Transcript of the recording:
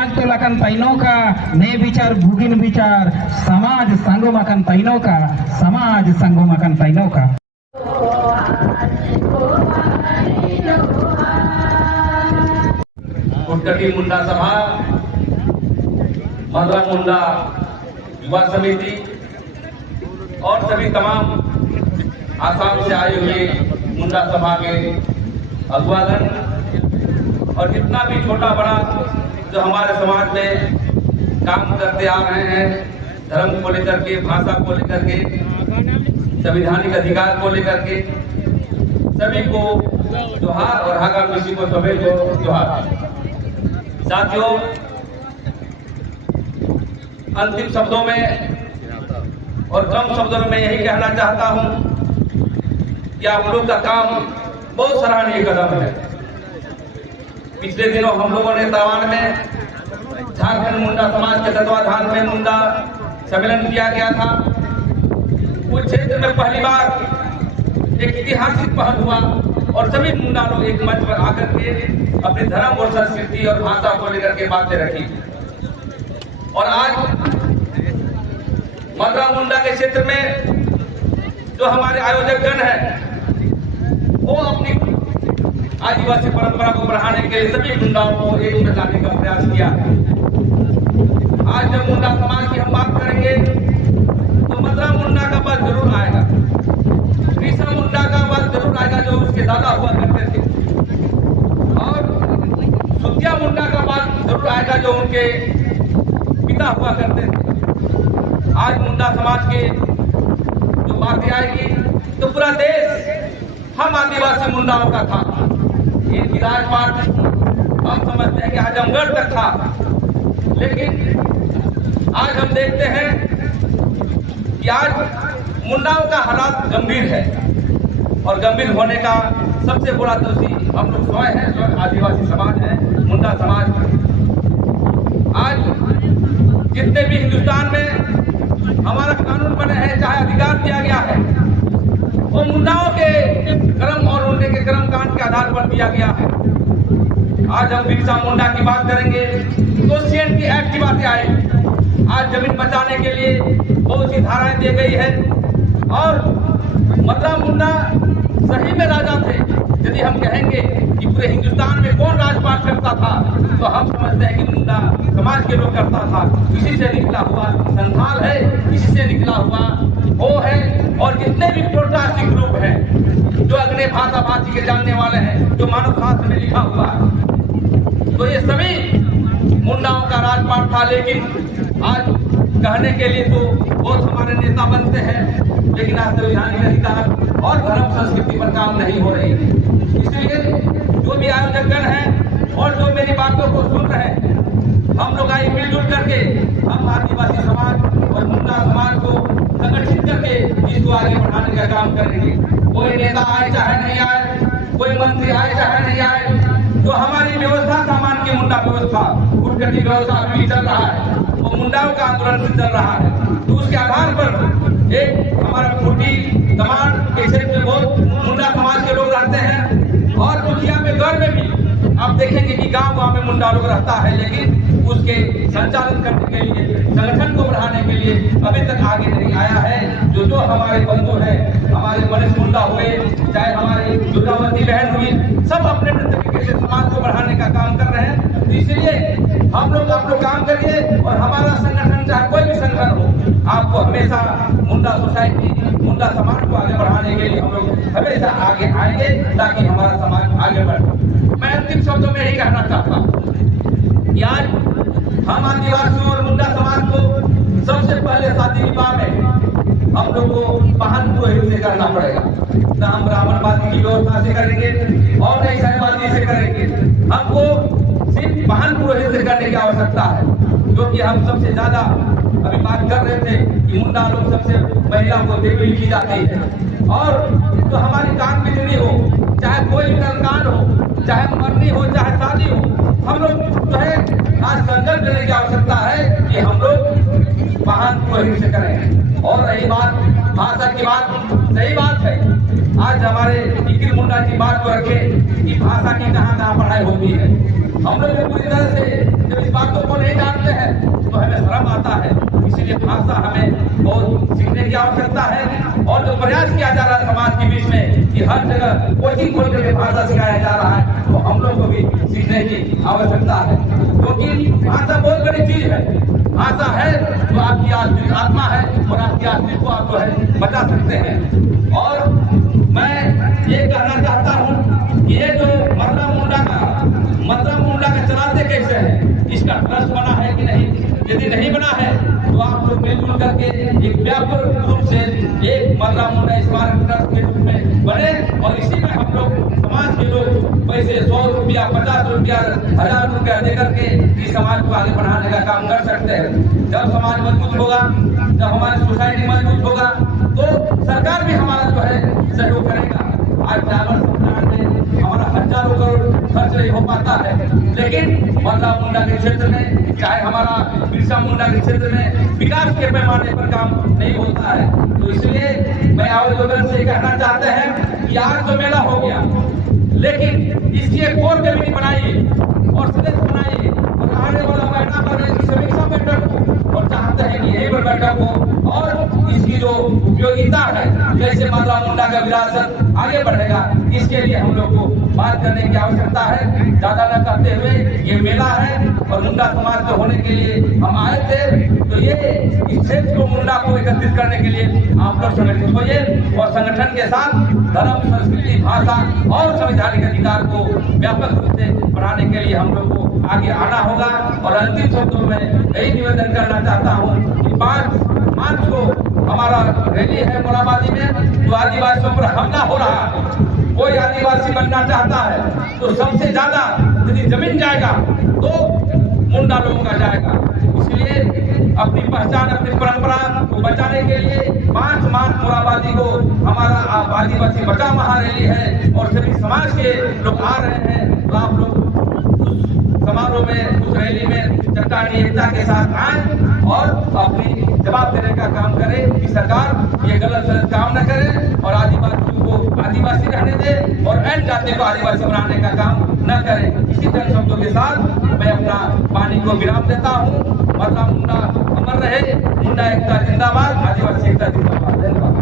समाज तो लखन तैनो का ने विचार भूगिन विचार समाज संगो मकन तैनो का समाज संगो मकन तैनो का। कुटकटी मुंडा सभा, मधुरा मुंडा युवा समिति और सभी तमाम आसाम से आए हुए मुंडा सभा के अगुवागण और जितना भी छोटा बड़ा जो हमारे समाज में काम करते आ रहे हैं, धर्म को लेकर के, भाषा को लेकर के, संवैधानिक अधिकार को लेकर के, सभी को जोहार और हागा मिशी को सभी को जोहार। साथियों, अंतिम शब्दों में और कम शब्दों में मैं यही कहना चाहता हूं कि आप लोग का काम बहुत सराहनीय कदम है। पिछले दिनों हम लोगों ने तवान में झारखंड मुंडा समाज के तत्वाधान में मुंडा सम्मेलन किया गया था। उस क्षेत्र में पहली बार एक ऐतिहासिक पहल हुआ और सभी मुंडा लोग एक मंच पर आकर के अपने धर्म और संस्कृति और भाषा को लेकर के बातें रखी। और आज मधुरा मुंडा के क्षेत्र में जो हमारे आयोजक गण हैं वो अपनी आदिवासी परंपरा को बढ़ाने के लिए सभी मुंडाओं को एक में लाने का प्रयास किया। आज जब मुंडा समाज की हम बात करेंगे तो मधुरा मुंडा का पद जरूर आएगा, ऋषा मुंडा का पद जरूर आएगा जो उसके दादा हुआ करते थे, और सुतिया मुंडा का पद जरूर आएगा जो उनके पिता हुआ करते थे। आज मुंडा समाज के जो बातें आएगी तो पूरा देश हम आदिवासी मुंडाओं का था। इनकी राजपाट हम समझते हैं कि आजमगढ़ तक था, लेकिन आज हम देखते हैं कि आज मुंडाओं का हालात गंभीर है और गंभीर होने का सबसे बड़ा दोषी हम लोग स्वयं हैं, जो आदिवासी समाज है, मुंडा समाज। आज जितने भी हिंदुस्तान में हमारा कानून बने हैं, चाहे अधिकार दिया गया है, वो मुंडाओं के कर्म और उनके कर्म कांड के आधार पर दिया गया है। आज हम बिरसा मुंडा की बात करेंगे तो CNT एक्ट की बातें आएगी। आज जमीन बचाने के लिए बहुत सी धाराएं दी गई है और मधुरा मुंडा सही में राजा थे। यदि हम कहेंगे कि पूरे हिंदुस्तान में कौन राजपाट करता था तो हम समझते हैं कि मुंडा समाज के लोग करता था। इसी से निकला हुआ संथाल है, इसी से निकला हुआ वो है, और जितने भी प्रोटास्टिक ग्रुप हैं जो अगले भाषा भाषी के जानने वाले हैं, जो मानव शास्त्र में लिखा हुआ है, तो ये सभी मुंडाओं का राजपाट था। लेकिन आज कहने के लिए तो बहुत हमारे नेता बनते हैं, लेकिन आज संवैधानिक अधिकार और धर्म संस्कृति पर काम नहीं हो रही। इसलिए जो भी आयोजक गण हैं और जो मेरी बातों को सुन रहे हैं, हम लोग आए मिलजुल करके हम आदिवासी समाज और मुंडा समाज को संगठित करके इसको आगे बढ़ाने का काम करेंगे। कोई नेता आए चाहे नहीं आए, कोई मंत्री आए चाहे नहीं आए, तो हमारी व्यवस्था सामान की मुंडा व्यवस्था, कुटकटी व्यवस्था अभी चल रहा है, वो मुंडाओं का आंदोलन भी चल रहा है। तो उसके आधार पर एक हमारा खूंटी कमांड के क्षेत्र में बहुत मुंडा समाज के लोग रहते हैं और दुखिया में घर में भी आप देखेंगे कि गांव में मुंडा लोग रहता है, लेकिन उसके संचालन करने के लिए, संगठन को बढ़ाने के लिए अभी तक आगे नहीं आया है। जो हमारे बंधु हैं, हमारे मनीष मुंडा हुए, चाहे हमारी दुर्गावती बहन हुई, सब अपने तरीके से समाज को बढ़ाने का काम कर रहे हैं। तो इसलिए हम लोग आप लोग काम करिए और हमारा संगठन चाहे कोई भी संगठन हो, आपको हमेशा मुंडा सोसाइटी, मुंडा समाज को आगे बढ़ाने के लिए हम लोग हमेशा आगे आएंगे ताकि हमारा समाज आगे बढ़े। मैं अंतिम शब्दों में यही कहना चाहता हूँ कि आज हम आदिवासियों और मुंडा समाज को सबसे पहले शादी विवाह में हम लोग को वाहन पुरोहित से करना पड़ेगा। न हम ब्राह्मणवादी की व्यवस्था से करेंगे और न ईसाईवादी से करेंगे। हमको सिर्फ वाहन पुरोहित से करने की आवश्यकता है, जो कि हम सबसे ज्यादा अभी बात कर रहे थे कि मुंडा लोग सबसे महिला को देवी लिखी जाती है। और तो हमारी काम बिजली हो, चाहे कोई भी कर्मकांड हो, चाहे मरनी हो, चाहे शादी हो, हम लोग जो है आज संकल्प लेने की आवश्यकता है कि हम लोग वाहन पुरोहित से करें। और रही बात भाषा की बात, सही बात है, आज हमारे इकिर मुंडा जी बात को रखे कि भाषा की कहाँ पढ़ाई होती है। हम लोग पूरी तरह से जब इस बात को कोचिंग खोल करके भाषा सिखाया जा रहा है, तो हम लोग को भी सीखने की आवश्यकता है, क्योंकि भाषा बहुत बड़ी चीज है। भाषा है तो आपकी आत्मा है और आपकी आत्मा को आप जो है बचा सकते हैं। और मैं ये कहना चाहता हूँ कि ये जो मर्रा मुंडा का चलाते कैसे है, इसका ट्रस्ट बना है कि नहीं? यदि नहीं बना है तो आप लोग मिलजुल करके एक व्यापक रूप से एक मर्रा मुंडा स्मारक ट्रस्ट के रूप में बने, और इसी में हम लोग समाज के लोग पैसे 100 रुपया 50 रुपया 1000 रुपया दे करके इस समाज को आगे बढ़ाने का काम कर सकते हैं। जब समाज मजबूत होगा, जब हमारी सोसाइटी मजबूत होगा, तो सरकार भी हमारा जो है सहयोग करेगा। आज डायवर्स प्लान में हमारा हजारों करोड़ खर्च नहीं हो पाता है, लेकिन मर्रा मुंडा के क्षेत्र में, चाहे हमारा बिरसा मुंडा के क्षेत्र में विकास के पैमाने पर काम नहीं होता है। तो इसलिए मैं आप लोगों से कहना चाहते हैं कि आज तो मेला हो गया, लेकिन इसकी एक कोर कमेटी बनाइए और सदस्य बनाइए, और आने वाला बैठक पर इसकी समीक्षा बैठक हो, और चाहते हैं कि यही पर बैठक हो, और इसकी जो उपयोगिता है, जैसे मर्रा मुंडा का विरासत आगे बढ़ेगा, इसके लिए हम लोग को बात करने की आवश्यकता है। ज्यादा न कहते हुए, ये मेला है और मुंडा समाज के होने के लिए हम आए थे, तो ये इस क्षेत्र को मुंडा को एकत्रित करने के लिए आप लोग संगठित होइए, और संगठन के साथ धर्म, संस्कृति, भाषा और संवैधानिक अधिकार को व्यापक रूप से बढ़ाने के लिए हम लोग को आगे आना होगा। और अंतिम शब्दों में यही निवेदन करना चाहता हूँ कि 5 मार्च को हमारा रैली है मोराबादी में, जो आदिवासियों पर हमला हो रहा है। कोई आदिवासी बनना चाहता है तो सबसे ज्यादा यदि जमीन जाएगा तो मुंडा लोगों का जाएगा। इसलिए अपनी पहचान, अपनी परंपरा को बचाने के लिए 5 मार्च मोराबादी को हमारा आदिवासी बचाओ महारैली है, और सभी समाज के लोग आ रहे हैं। तो आप लोग उस समारोह में, उस रैली में चट्टानी एकता के साथ आए और अपनी जवाब देने का काम करें कि सरकार ये गलत काम न करे, और आदिवासियों को आदिवासी रहने दे, और अन्य जाति को आदिवासी बनाने का काम न करे। इसी तरह शब्दों के साथ मैं अपना वाणी को विराम देता हूँ। मर्रा मुंडा अमर रहे, मुंडा एकता जिंदाबाद, आदिवासी एकता जिंदाबाद। धन्यवाद।